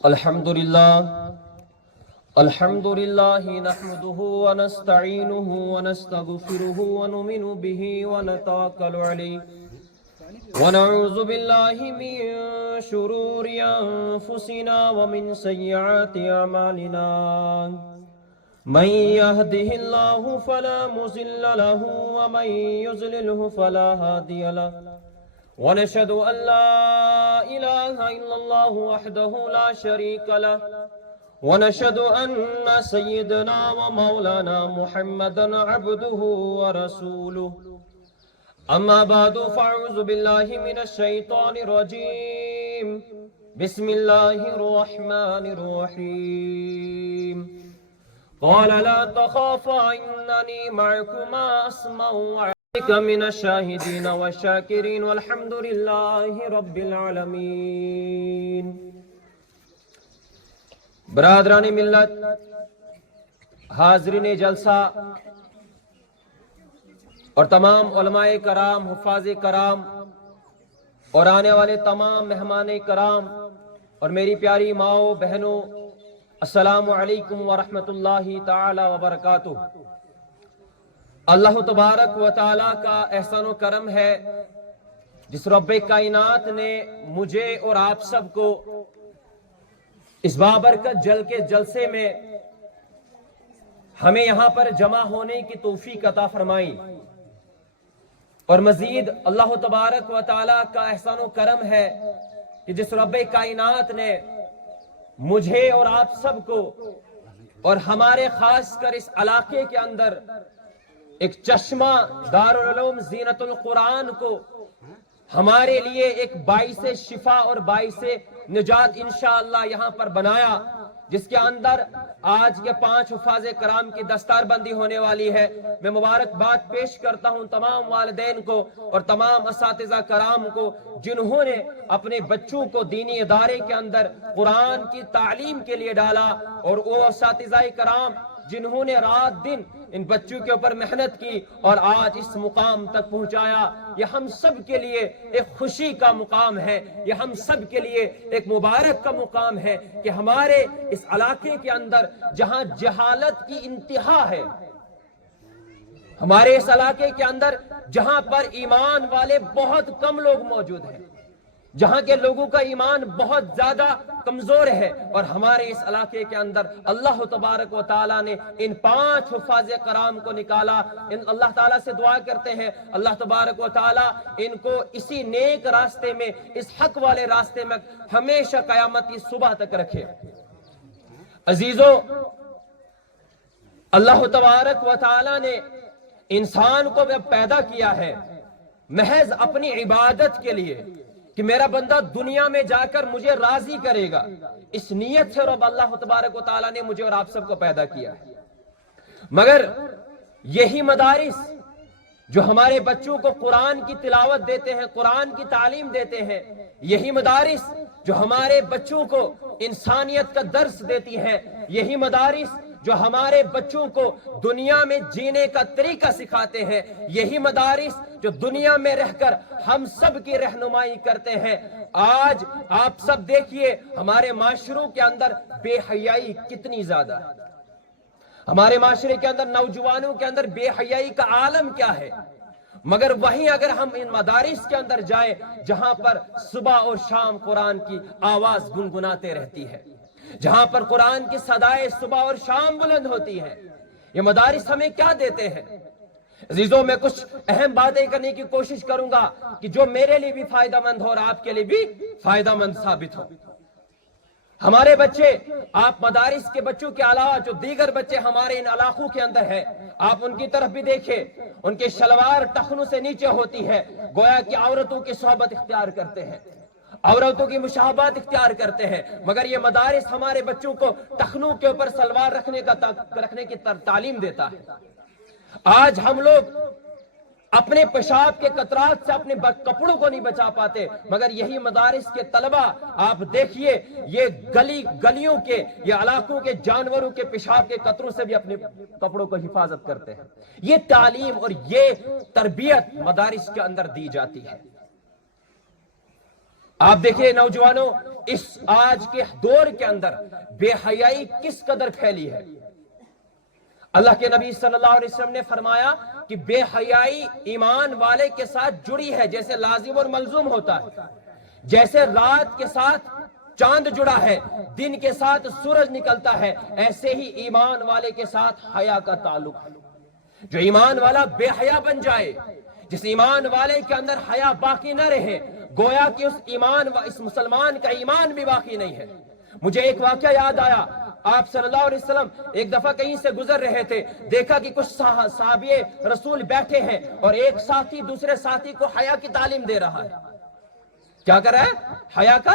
الحمدللہ نحمده ونستعینه ونستغفره ونؤمن به ونتوکل علیہ ونعوذ باللہ من شرور انفسنا ومن سیئات اعمالنا من يهده الله فلا مضل له ومن يضلل فلا هادي له ونشهد أن لا إله إلا الله وحده لا شريك له ونشهد أن سيدنا ومولانا محمدا عبده ورسوله أما بعد فأعوذ بالله من الشيطان الرجيم بسم الله الرحمن الرحيم قال لا تخافا إنني معكما أسمع من الشاہدین والشاکرین والحمد للہ رب العالمین۔ برادران ملت، حاضرین جلسہ اور تمام علماء کرام، حفاظ کرام اور آنے والے تمام مہمان کرام اور میری پیاری ماؤں بہنوں، السلام علیکم ورحمۃ اللہ تعالی وبرکاتہ۔ اللہ تبارک و تعالیٰ کا احسان و کرم ہے جس رب کائنات نے مجھے اور آپ سب کو اس بابرکت جلسے میں ہمیں یہاں پر جمع ہونے کی توفیق عطا فرمائی، اور مزید اللہ تبارک و تعالیٰ کا احسان و کرم ہے کہ جس رب کائنات نے مجھے اور آپ سب کو اور ہمارے خاص کر اس علاقے کے اندر ایک چشمہ دارالعلوم زینت القرآن کو ہمارے لیے ایک باعث شفا اور باعث نجات انشاءاللہ یہاں پر بنایا، جس کے اندر آج کے 5 حفاظ کرام کی دستار بندی ہونے والی ہے۔ میں مبارکباد پیش کرتا ہوں تمام والدین کو اور تمام اساتذہ کرام کو جنہوں نے اپنے بچوں کو دینی ادارے کے اندر قرآن کی تعلیم کے لیے ڈالا، اور وہ اساتذہ کرام جنہوں نے رات دن ان بچوں کے اوپر محنت کی اور آج اس مقام تک پہنچایا۔ یہ ہم سب کے لیے ایک خوشی کا مقام ہے، یہ ہم سب کے لیے ایک مبارک کا مقام ہے کہ ہمارے اس علاقے کے اندر جہاں جہالت کی انتہا ہے، ہمارے اس علاقے کے اندر جہاں پر ایمان والے بہت کم لوگ موجود ہیں، جہاں کے لوگوں کا ایمان بہت زیادہ کمزور ہے، اور ہمارے اس علاقے کے اندر اللہ تبارک و تعالیٰ نے ان 5 حفاظ کرام کو نکالا۔ اللہ تعالیٰ سے دعا کرتے ہیں اللہ تبارک و تعالیٰ ان کو اسی نیک راستے میں، اس حق والے راستے میں ہمیشہ قیامت کی صبح تک رکھے۔ عزیزو، اللہ تبارک و تعالیٰ نے انسان کو پیدا کیا ہے محض اپنی عبادت کے لیے کہ میرا بندہ دنیا میں جا کر مجھے راضی کرے گا، اس نیت سے رب اللہ تبارک و تعالیٰ نے مجھے اور آپ سب کو پیدا کیا ہے۔ مگر یہی مدارس جو ہمارے بچوں کو قرآن کی تلاوت دیتے ہیں، قرآن کی تعلیم دیتے ہیں، یہی مدارس جو ہمارے بچوں کو انسانیت کا درس دیتی ہیں، یہی مدارس جو ہمارے بچوں کو دنیا میں جینے کا طریقہ سکھاتے ہیں، یہی مدارس جو دنیا میں رہ کر ہم سب کی رہنمائی کرتے ہیں۔ آج آپ سب دیکھیے ہمارے معاشروں کے اندر بے حیائی کتنی زیادہ ہے، ہمارے معاشرے کے اندر نوجوانوں کے اندر بے حیائی کا عالم کیا ہے، مگر وہیں اگر ہم ان مدارس کے اندر جائیں جہاں پر صبح اور شام قرآن کی آواز گنگناتے رہتی ہے، جہاں پر قرآن کی صدائے صبح اور شام بلند ہوتی ہیں، یہ مدارس ہمیں کیا دیتے ہیں؟ عزیزوں، میں کچھ اہم باتیں کرنے کی کوشش کروں گا کہ جو میرے لیے بھی فائدہ مند ہو اور آپ کے لیے بھی فائدہ مند ثابت ہو۔ ہمارے بچے، آپ مدارس کے بچوں کے علاوہ جو دیگر بچے ہمارے ان علاقوں کے اندر ہیں، آپ ان کی طرف بھی دیکھیں، ان کے شلوار ٹخنوں سے نیچے ہوتی ہے، گویا کہ عورتوں کی صحبت اختیار کرتے ہیں، عورتوں کی مشابہت اختیار کرتے ہیں، مگر یہ مدارس ہمارے بچوں کو ٹخنوں کے اوپر سلوار رکھنے کی تعلیم دیتا ہے۔ آج ہم لوگ اپنے پیشاب کے قطرات سے اپنے کپڑوں کو نہیں بچا پاتے، مگر یہی مدارس کے طلبہ آپ دیکھیے یہ گلیوں کے، یہ علاقوں کے جانوروں کے پیشاب کے قطروں سے بھی اپنے کپڑوں کو حفاظت کرتے ہیں۔ یہ تعلیم اور یہ تربیت مدارس کے اندر دی جاتی ہے۔ آپ دیکھیے نوجوانوں، اس آج کے دور کے اندر بے حیائی کس قدر پھیلی ہے۔ اللہ کے نبی صلی اللہ علیہ وسلم نے فرمایا کہ بے حیائی ایمان والے کے ساتھ جڑی ہے، جیسے لازم اور ملزوم ہوتا ہے، جیسے رات کے ساتھ چاند جڑا ہے، دن کے ساتھ سورج نکلتا ہے، ایسے ہی ایمان والے کے ساتھ حیا کا تعلق ہے۔ جو ایمان والا بے حیا بن جائے، جس ایمان والے کے اندر حیا باقی نہ رہے، گویا کہ اس مسلمان کا ایمان بھی باقی نہیں ہے۔ مجھے ایک واقعہ یاد آیا، آپ صلی اللہ علیہ وسلم ایک دفعہ کہیں سے گزر رہے تھے، دیکھا کہ کچھ صحابی رسول بیٹھے ہیں اور ایک ساتھی دوسرے ساتھی کو حیا کی تعلیم دے رہا ہے۔ کیا کر رہا ہے؟ حیا کا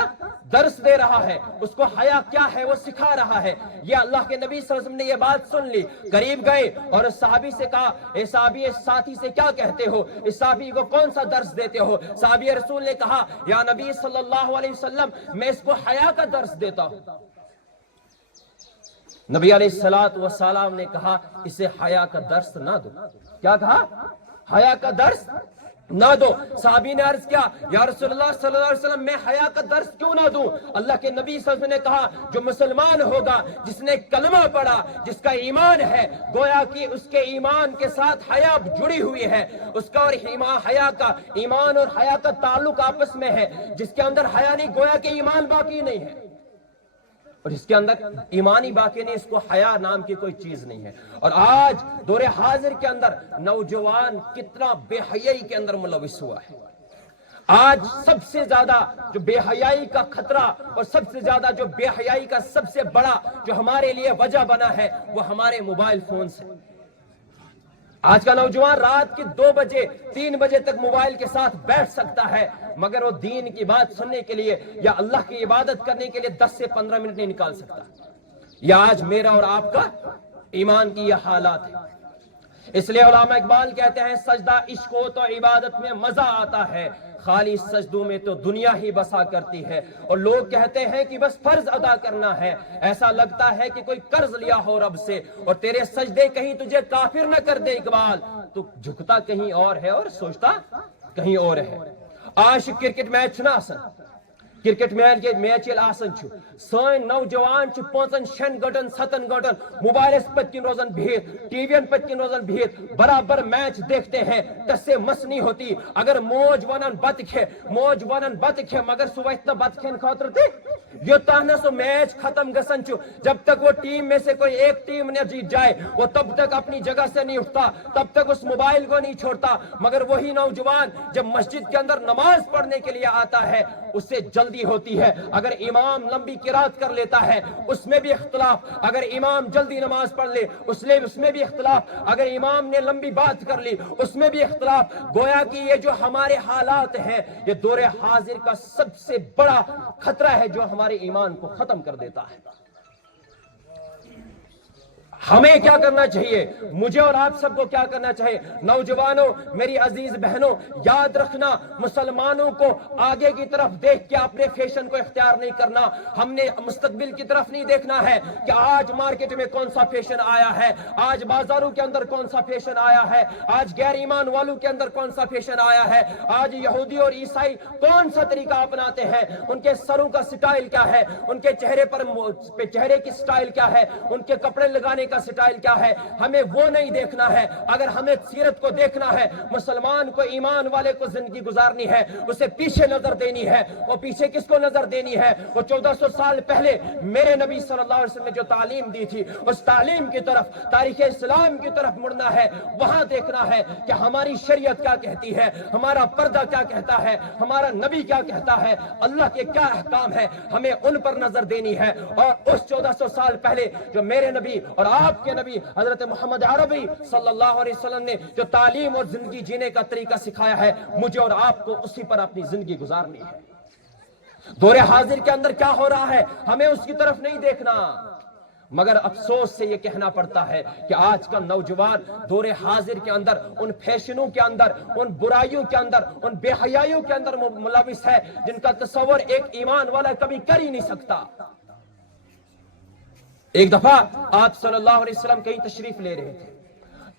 درس دے رہا ہے، اس کو حیا کیا ہے وہ سکھا رہا ہے۔ یہ اللہ کے نبی صلی اللہ علیہ وسلم نے یہ بات سن لی، قریب گئے اور اس صحابی سے کہا، اے صحابی اس ساتھی سے کیا کہتے ہو، اس صحابی کو کون سا درس دیتے ہو؟ صحابی رسول نے کہا، یا نبی صلی اللہ علیہ وسلم میں اس کو حیا کا درس دیتا ہوں۔ نبی علیہ السلام نے کہا، اسے حیا کا درس نہ دو۔ کیا کہا؟ حیا کا درس نہ دو۔ صحابی نے عرض کیا، یا رسول اللہ صلی اللہ علیہ وسلم میں حیا کا درس کیوں نہ دوں؟ اللہ کے نبی صلی اللہ علیہ وسلم نے کہا، جو مسلمان ہوگا، جس نے کلمہ پڑھا، جس کا ایمان ہے، گویا کہ اس کے ایمان کے ساتھ حیا جڑی ہوئی ہے، اس کا اور حیا کا ایمان اور حیا کا تعلق آپس میں ہے۔ جس کے اندر حیا نہیں، گویا کہ ایمان باقی نہیں ہے، اور جس کے اندر ایمانی باقی نہیں، اس کو حیا نام کی کوئی چیز نہیں ہے۔ اور آج دور حاضر کے اندر نوجوان کتنا بے حیائی کے اندر ملوث ہوا ہے۔ آج سب سے زیادہ جو بے حیائی کا خطرہ اور سب سے زیادہ جو بے حیائی کا سب سے بڑا جو ہمارے لیے وجہ بنا ہے، وہ ہمارے موبائل فونز ہیں۔ آج کا نوجوان رات کے 2 بجے 3 بجے تک موبائل کے ساتھ بیٹھ سکتا ہے، مگر وہ دین کی بات سننے کے لیے یا اللہ کی عبادت کرنے کے لیے 10 سے 15 منٹ نہیں نکال سکتا۔ یہ آج میرا اور آپ کا ایمان کی یہ حالات ہے۔ اس لیے علامہ اقبال کہتے ہیں، سجدہ عشق ہو تو عبادت میں مزہ آتا ہے، خالی سجدوں میں تو دنیا ہی بسا کرتی ہے۔ اور لوگ کہتے ہیں کہ بس فرض ادا کرنا ہے، ایسا لگتا ہے کہ کوئی قرض لیا ہو رب سے، اور تیرے سجدے کہیں تجھے کافر نہ کر دے اقبال، تو جھکتا کہیں اور ہے اور سوچتا کہیں اور ہے۔ آج کرکٹ میچ نہ آسن، کرکٹ میچ آسن سن نوجوان 5-6 گھنٹن 7 گھنٹن موبائلس پتکن روزن بہت، ٹی وی پتکن روزن بہت، برابر میچ دیکھتے ہیں، تس سے مس نہیں ہوتی۔ اگر موج ونن بت کھے مگر سو ویت نہ بت کھین خاطر تھی، یہ تاہنا سو میچ ختم گسن چھو۔ جب تک وہ ٹیم میں سے کوئی ایک ٹیم نہ جیت جائے، وہ تب تک اپنی جگہ سے نہیں اٹھتا، تب تک اس موبائل کو نہیں چھوڑتا۔ مگر وہی نوجوان جب مسجد کے اندر نماز پڑھنے کے لیے آتا ہے، اس سے جلدی ہوتی ہے۔ اگر امام لمبی قرات کر لیتا ہے، اس میں بھی اختلاف۔ اگر امام جلدی نماز پڑھ لے، اس میں بھی اختلاف۔ اگر امام نے لمبی بات کر لی، اس میں بھی اختلاف۔ گویا کہ یہ جو ہمارے حالات ہیں، یہ دور حاضر کا سب سے بڑا خطرہ ہے جو ہمارے ایمان کو ختم کر دیتا ہے۔ ہمیں کیا کرنا چاہیے؟ مجھے اور آپ سب کو کیا کرنا چاہیے؟ نوجوانوں، میری عزیز بہنوں، یاد رکھنا، مسلمانوں کو آگے کی طرف دیکھ کے اپنے فیشن کو اختیار نہیں کرنا۔ ہم نے مستقبل کی طرف نہیں دیکھنا ہے کہ آج مارکیٹ میں کون سا فیشن آیا ہے، آج بازاروں کے اندر کون سا فیشن آیا ہے، آج غیر ایمان والوں کے اندر کون سا فیشن آیا ہے، آج یہودی اور عیسائی کون سا طریقہ اپناتے ہیں، ان کے سروں کا سٹائل کیا ہے، ان کے چہرے کی سٹائل کیا ہے، ان کے کپڑے لگانے کا سٹائل کیا ہے، ہمیں وہ نہیں دیکھنا ہے۔ اگر ہمیں سیرت کو دیکھنا ہے، مسلمان کو، ایمان والے کو زندگی گزارنی ہے، اسے پیچھے نظر دینی ہے۔ وہ پیچھے کس کو نظر دینی ہے؟ وہ 1400 سال پہلے میرے نبی صلی اللہ علیہ وسلم نے جو تعلیم دی تھی، اس تعلیم کی طرف، تاریخ اسلام کی طرف مڑنا ہے۔ وہاں دیکھنا ہے کہ ہماری شریعت کیا کہتی ہے، ہمارا پردہ کیا کہتا ہے، ہمارا نبی کیا کہتا ہے، اللہ کے کیا احکام ہے، ہمیں ان پر نظر دینی ہے۔ اور اس 1400 سال پہلے جو میرے نبی اور آپ کے نبی حضرت محمد عربی صلی اللہ علیہ وسلم نے جو تعلیم اور زندگی جینے کا طریقہ سکھایا ہے، مجھے اور آپ کو اسی پر اپنی زندگی گزارنی ہے۔ دور حاضر کے اندر کیا ہو رہا ہے، ہمیں اس کی طرف نہیں دیکھنا۔ مگر افسوس سے یہ کہنا پڑتا ہے کہ آج کا نوجوان دور حاضر کے اندر ان فیشنوں کے اندر، ان برائیوں کے اندر، ان بے حیائیوں کے اندر ملوث ہے جن کا تصور ایک ایمان والا کبھی کر ہی نہیں سکتا۔ ایک دفعہ آپ صلی اللہ علیہ وسلم کہیں تشریف لے رہے تھے،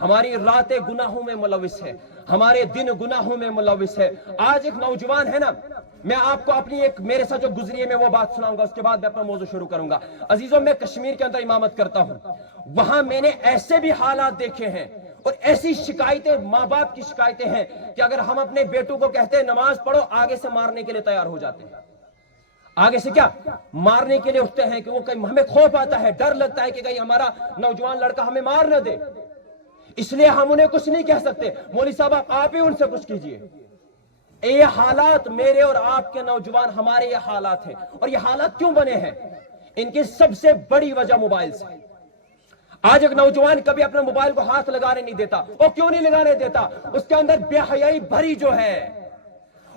ہماری راتیں گناہوں میں ملوث ہے، ہمارے دن گناہوں میں ملوث ہے۔ آج ایک نوجوان ہے نا، میں آپ کو اپنی ایک میرے ساتھ جو گزری ہے میں وہ بات سناؤں گا، اس کے بعد میں اپنا موضوع شروع کروں گا۔ عزیزوں، میں کشمیر کے اندر امامت کرتا ہوں، وہاں میں نے ایسے بھی حالات دیکھے ہیں اور ایسی شکایتیں، ماں باپ کی شکایتیں ہیں کہ اگر ہم اپنے بیٹوں کو کہتے ہیں نماز پڑھو، آگے سے مارنے کے لیے تیار ہو جاتے ہیں۔ آگے سے کیا مارنے کے لیے اٹھتے ہیں کہ وہ کہیں ہمیں خوف آتا ہے، ڈر لگتا ہے کہ کہیں ہمارا نوجوان لڑکا ہمیں مار نہ دے، اس لیے ہم انہیں کچھ نہیں کہہ سکتے۔ مولوی صاحب آپ ہی ان سے کچھ کیجئے۔ یہ حالات میرے اور آپ کے نوجوان، ہمارے یہ حالات ہیں۔ اور یہ حالات کیوں بنے ہیں؟ ان کی سب سے بڑی وجہ موبائل سے۔ آج ایک نوجوان کبھی اپنے موبائل کو ہاتھ لگانے نہیں دیتا۔ وہ کیوں نہیں لگانے دیتا؟ اس کے اندر بے حیائی بھری جو ہے،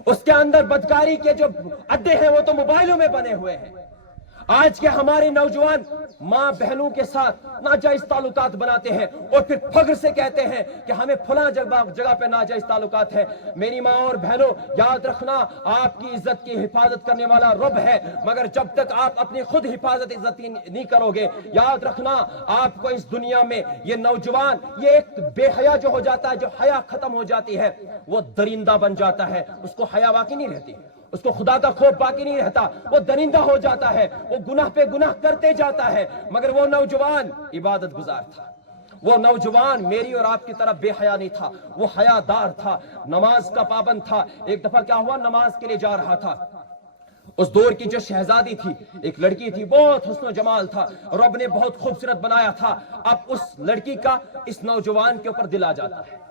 اس کے اندر بدکاری کے جو اڈے ہیں وہ تو موبائلوں میں بنے ہوئے ہیں۔ آج کے ہمارے نوجوان ماں بہنوں کے ساتھ ناجائز تعلقات بناتے ہیں اور پھر فخر سے کہتے ہیں کہ ہمیں فلاں جگہ پہ ناجائز تعلقات ہے۔ میری ماں اور بہنوں، یاد رکھنا، آپ کی عزت کی حفاظت کرنے والا رب ہے، مگر جب تک آپ اپنی خود حفاظت عزت نہیں کرو گے، یاد رکھنا آپ کو اس دنیا میں یہ نوجوان، یہ ایک بے حیا جو ہو جاتا ہے، جو حیا ختم ہو جاتی ہے، وہ درندہ بن جاتا ہے۔ اس کو حیا باقی نہیں رہتی، اس کو خدا کا خوف باقی نہیں رہتا، وہ درندہ ہو جاتا ہے، وہ گناہ پہ گناہ کرتے جاتا ہے۔ مگر وہ نوجوان عبادت گزار تھا، وہ نوجوان میری اور آپ کی طرف بے حیا نہیں تھا، وہ حیا دار تھا، نماز کا پابند تھا۔ ایک دفعہ کیا ہوا، نماز کے لیے جا رہا تھا، اس دور کی جو شہزادی تھی، ایک لڑکی تھی، بہت حسن و جمال تھا، رب نے بہت خوبصورت بنایا تھا۔ اب اس لڑکی کا اس نوجوان کے اوپر دل آ جاتا ہے۔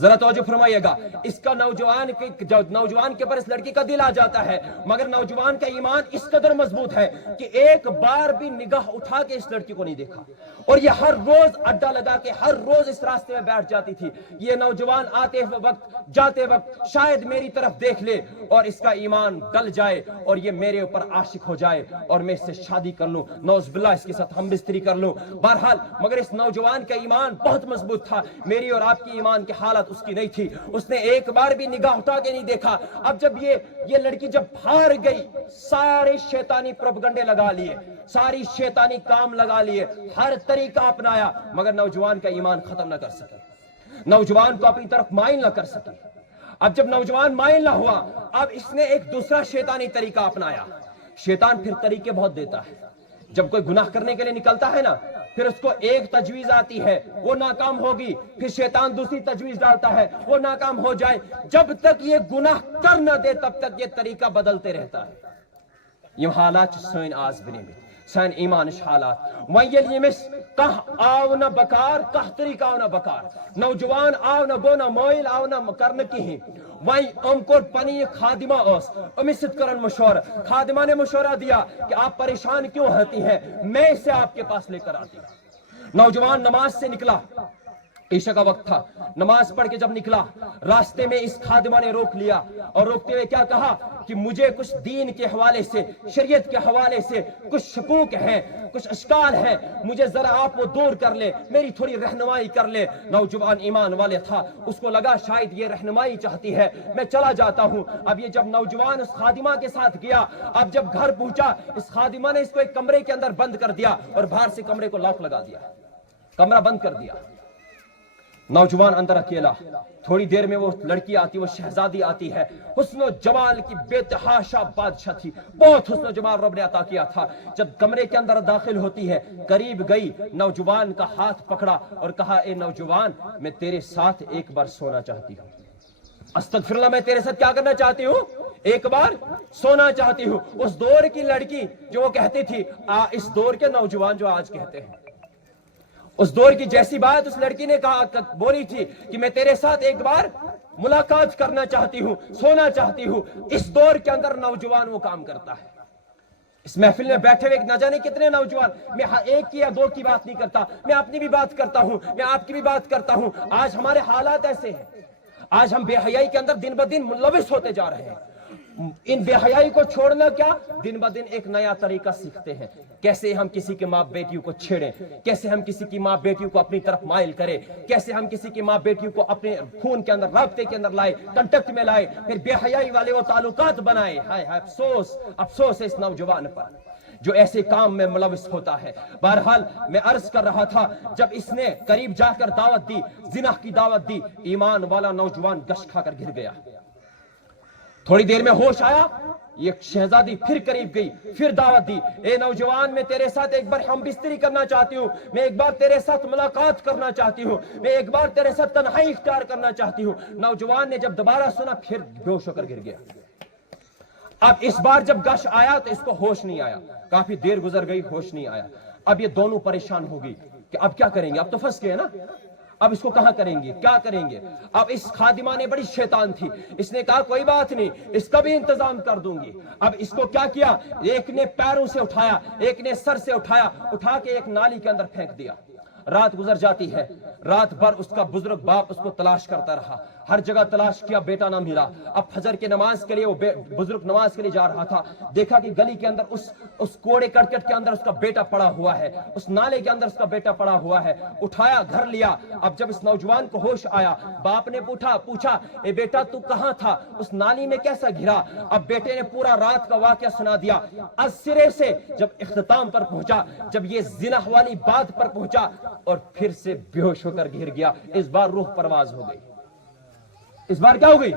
ذرا توجہ فرمائیے گا، اس کا نوجوان کے پر اس لڑکی کا دل آ جاتا ہے، مگر نوجوان کا ایمان اس قدر مضبوط ہے کہ ایک بار بھی نگاہ اٹھا کے اس لڑکی کو نہیں دیکھا، اور یہ ہر روز اڈا لگا کے ہر روز اس راستے میں بیٹھ جاتی تھی۔ یہ نوجوان آتے وقت جاتے وقت شاید میری طرف دیکھ لے اور اس کا ایمان گل جائے اور یہ میرے اوپر عاشق ہو جائے اور میں اس سے شادی کر لوں، نعوذ باللہ اس کے ساتھ ہم بستری کر لوں۔ بہرحال مگر اس نوجوان کا ایمان بہت مضبوط تھا، میری اور آپ کی ایمان کی حالت اس کی نہیں تھی۔ اس نے ایک بار بھی نگاہ اٹھا کے نہیں دیکھا۔ اب جب یہ لڑکی جب ہار گئی، سارے شیطانی پروپگنڈے لگا لیے، ساری شیطانی کام لگا لیے، ہر طریقہ اپنایا، مگر نوجوان کا ایمان ختم نہ کر سکے، نوجوان کو اپنی طرف مائل نہ کر سکے۔ اب جب نوجوان مائل نہ ہوا، اب اس نے ایک دوسرا شیطانی طریقہ اپنایا۔ شیطان پھر طریقے بہت دیتا ہے، جب کوئی گناہ کرنے کے لیے نکلتا ہے نا، پھر اس کو ایک تجویز آتی ہے، وہ ناکام ہوگی، پھر شیطان دوسری تجویز ڈالتا ہے، وہ ناکام ہو جائے، جب تک یہ گناہ کر نہ دے تب تک یہ طریقہ بدلتے رہتا ہے۔ یہ حالات سین آز بنے میں سین ایمانش حالات ویل یمس کہ آو نہ بکار کہ طریقہ آو نہ بکار، نوجوان آو نہ گو نہ مویل آو نہ کرن کہیں، وہیں ام کو پنی خادمہ اس امی ست کرن مشورہ، خادمہ نے مشورہ دیا کہ آپ پریشان کیوں ہوتی ہیں، میں اسے آپ کے پاس لے کر آتی ہوں۔ نوجوان نماز سے نکلا، عشاء کا وقت تھا، نماز پڑھ کے جب نکلا، راستے میں اس خادمہ نے روک لیا اور روکتے ہوئے کیا کہا کہ مجھے کچھ دین کے حوالے سے، شریعت کے حوالے سے کچھ شکوک ہیں، کچھ اشکال ہیں، مجھے ذرا آپ وہ دور کر لے، میری تھوڑی رہنمائی کر لے۔ نوجوان ایمان والے تھا، اس کو لگا شاید یہ رہنمائی چاہتی ہے، میں چلا جاتا ہوں۔ اب یہ جب نوجوان اس خادمہ کے ساتھ گیا، اب جب گھر پہنچا، اس خادمہ نے اس کو ایک کمرے کے اندر بند کر دیا اور باہر سے کمرے کو لاک لگا دیا، کمرہ بند کر دیا۔ نوجوان اندر اکیلا، تھوڑی دیر میں وہ لڑکی آتی، وہ شہزادی آتی ہے، حسن و جمال کی بے تحاشا بادشاہ تھی، بہت حسن و جمال رب نے عطا کیا تھا۔ جب کمرے کے اندر داخل ہوتی ہے، قریب گئی، نوجوان کا ہاتھ پکڑا اور کہا اے نوجوان، میں تیرے ساتھ ایک بار سونا چاہتی ہوں۔ استغفر اللہ، میں تیرے ساتھ کیا کرنا چاہتی ہوں؟ ایک بار سونا چاہتی ہوں۔ اس دور کی لڑکی جو وہ کہتی تھی، اس دور کے نوجوان جو آج کہتے ہیں، اس دور کی جیسی بات اس لڑکی نے کہا، بولی تھی کہ میں تیرے ساتھ ایک بار ملاقات کرنا چاہتی ہوں، سونا چاہتی ہوں۔ اس دور کے اندر نوجوان وہ کام کرتا ہے۔ اس محفل میں بیٹھے ہوئے نہ جانے کتنے نوجوان، میں ایک کی یا دو کی بات نہیں کرتا، میں اپنی بھی بات کرتا ہوں، میں آپ کی بھی بات کرتا ہوں۔ آج ہمارے حالات ایسے ہیں، آج ہم بے حیائی کے اندر دن بدن ملوث ہوتے جا رہے ہیں۔ ان بے حیائی کو چھوڑنا کیا، دن بدن ایک نیا طریقہ سیکھتے ہیں، کیسے ہم کسی کے ماں بیٹیوں کو چھیڑیں، کیسے ہم کسی کی ماں بیٹیوں کو اپنی طرف مائل کریں، کیسے ہم کسی کی ماں بیٹیوں کو اپنے خون کے اندر، رابطے کے اندر لائے، کنٹیکٹ میں لائے، پھر بے حیائی والے وہ تعلقات بنائے۔ ہائے ہائے، افسوس افسوس ہے اس نوجوان پر جو ایسے کام میں ملوث ہوتا ہے۔ بہرحال میں عرض کر رہا تھا، جب اس نے قریب جا کر دعوت دی، زنا کی دعوت دی، ایمان والا نوجوان گش کھا کر گر گیا۔ تھوڑی دیر میں ہوش آیا، یہ شہزادی پھر قریب گئی، پھر دعوت دی، اے نوجوان میں تیرے ساتھ ایک بار ہم بستری کرنا چاہتی ہوں، میں ایک بار تیرے ساتھ ملاقات کرنا چاہتی ہوں، میں ایک بار تیرے ساتھ تنہائی اختیار کرنا چاہتی ہوں۔ نوجوان نے جب دوبارہ سنا، پھر بے ہوش ہو کر گر گیا۔ اب اس بار جب گش آیا تو اس کو ہوش نہیں آیا، کافی دیر گزر گئی، ہوش نہیں آیا۔ اب یہ دونوں پریشان ہو گئی کہ اب کیا کریں گے، اب تو پھنس گئے نا، اب اس کو کہاں کریں گے، کیا کریں گے۔ اب اس خادمہ نے بڑی شیطان تھی، اس نے کہا کوئی بات نہیں، اس کا بھی انتظام کر دوں گی۔ اب اس کو کیا کیا، ایک نے پیروں سے اٹھایا، ایک نے سر سے اٹھایا، اٹھا کے ایک نالی کے اندر پھینک دیا۔ رات گزر جاتی ہے، رات بھر اس کا بزرگ باپ اس کو تلاش کرتا رہا، ہر جگہ تلاش کیا، بیٹا نہ ملا۔ اب فجر کی نماز کے لیے وہ بزرگ نماز کے لیے جا رہا تھا، دیکھا کہ گلی کے اندر اس کوڑے کرکٹ کے اندر اس کا بیٹا پڑا ہوا ہے، اس نالے کے اندر اس کا بیٹا پڑا ہوا ہے۔ اٹھایا، گھر لیا۔ اب جب اس نوجوان کو ہوش آیا، باپ نے پوچھا اے بیٹا تو کہاں تھا، اس نالی میں کیسا گھرا؟ اب بیٹے نے پورا رات کا واقعہ سنا دیا، از سرے سے جب اختتام پر پہنچا، جب یہ زنا والی بات پر پہنچا، اور پھر سے بے ہوش ہو کر گر گیا۔ اس بار روح پرواز ہو گئی، اس بار کیا ہو گئی،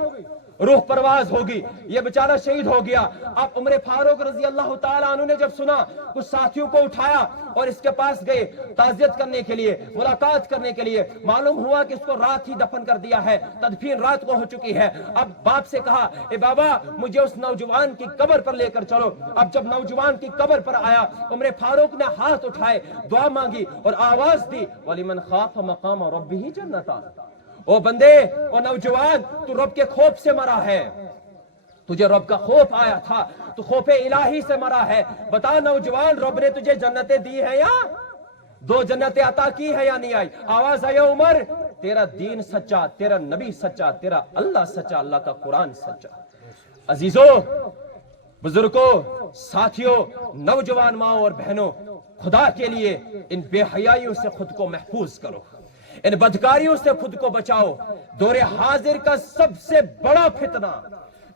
روح پرواز ہوگی، یہ بیچارہ شہید ہو گیا۔ اب عمر فاروق رضی اللہ تعالیٰ عنہ نے جب سنا، کچھ ساتھیوں کو اٹھایا اور اس کے پاس گئے تعزیت کرنے کے لیے، ملاقات کرنے کے لیے۔ معلوم ہوا کہ اس کو رات ہی دفن کر دیا ہے، تدفین رات کو ہو چکی ہے۔ اب باپ سے کہا اے بابا مجھے اس نوجوان کی قبر پر لے کر چلو۔ اب جب نوجوان کی قبر پر آیا، عمر فاروق نے ہاتھ اٹھائے، دعا مانگی اور آواز دی وَلِمَنْ خَافَ مَقَامَ رَبِّهِ جَنَّتَانِ، او بندے، او نوجوان، تو رب کے خوف سے مرا ہے، تجھے رب کا خوف آیا تھا، تو خوف الہی سے مرا ہے۔ بتا نوجوان، رب نے تجھے جنتیں دی ہے یا دو جنتیں عطا کی ہے یا نہیں آئی؟ آواز آئی عمر، تیرا دین سچا، تیرا نبی سچا، تیرا اللہ سچا، اللہ کا قرآن سچا۔ عزیزو، بزرگوں، ساتھیوں، نوجوان ماؤں اور بہنوں، خدا کے لیے ان بے حیائیوں سے خود کو محفوظ کرو، ان بدکاریوں سے خود کو بچاؤ۔ دور حاضر کا سب سے بڑا فتنہ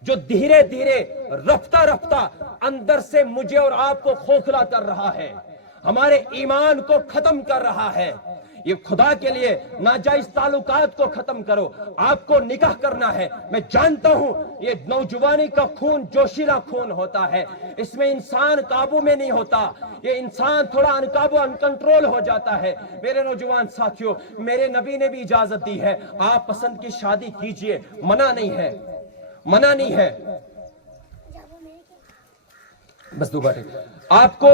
جو دھیرے دھیرے رفتہ رفتہ اندر سے مجھے اور آپ کو کھوکھلا کر رہا ہے، ہمارے ایمان کو ختم کر رہا ہے، یہ خدا کے لیے ناجائز تعلقات کو ختم کرو۔ آپ کو نکاح کرنا ہے، میں جانتا ہوں یہ نوجوانی کا خون جوشیلا خون ہوتا ہے، اس میں انسان قابو میں نہیں ہوتا، یہ انسان تھوڑا انقابو انکنٹرول ہو جاتا ہے۔ میرے نوجوان ساتھیوں، میرے نبی نے بھی اجازت دی ہے، آپ پسند کی شادی کیجئے، منع نہیں ہے، منع نہیں ہے۔ بس دو باتیں، آپ کو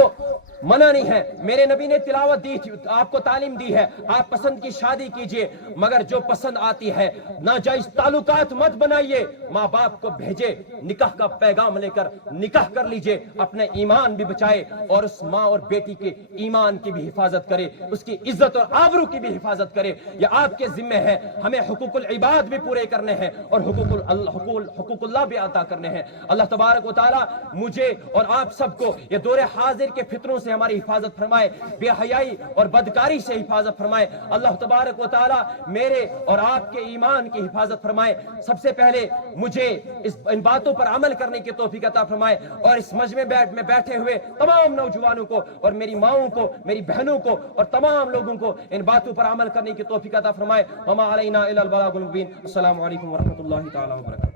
منع نہیں ہے، میرے نبی نے تلاوت دی تھی، آپ کو تعلیم دی ہے، آپ پسند کی شادی کیجئے، مگر جو پسند آتی ہے ناجائز تعلقات مت بنائیے، ماں باپ کو بھیجے، نکاح کا پیغام لے کر نکاح کر لیجئے، اپنے ایمان بھی بچائے اور اس ماں اور بیٹی کے ایمان کی بھی حفاظت کرے، اس کی عزت اور آبرو کی بھی حفاظت کرے۔ یہ آپ کے ذمہ ہے، ہمیں حقوق العباد بھی پورے کرنے ہیں اور حقوق اللہ بھی عطا کرنے ہیں۔ اللہ تبارک و تعالی مجھے اور آپ سب کو یہ دور حاضر کے فتنوں سے ہماری حفاظت فرمائے، بے حیائی اور بدکاری سے حفاظت فرمائے۔ اللہ تبارک و تعالی میرے اور آپ کے ایمان کی حفاظت فرمائے۔ سب سے پہلے مجھے ان باتوں پر عمل کرنے کی توفیق عطا فرمائے، اور اس مجمع میں بیٹھے ہوئے تمام نوجوانوں کو اور میری ماؤں کو، میری بہنوں کو اور تمام لوگوں کو ان باتوں پر عمل کرنے کی توفیق عطا فرمائے۔ وما علینا الا البلاغ المبین۔ السلام علیکم ورحمۃ اللہ تعالی وبرکاتہ۔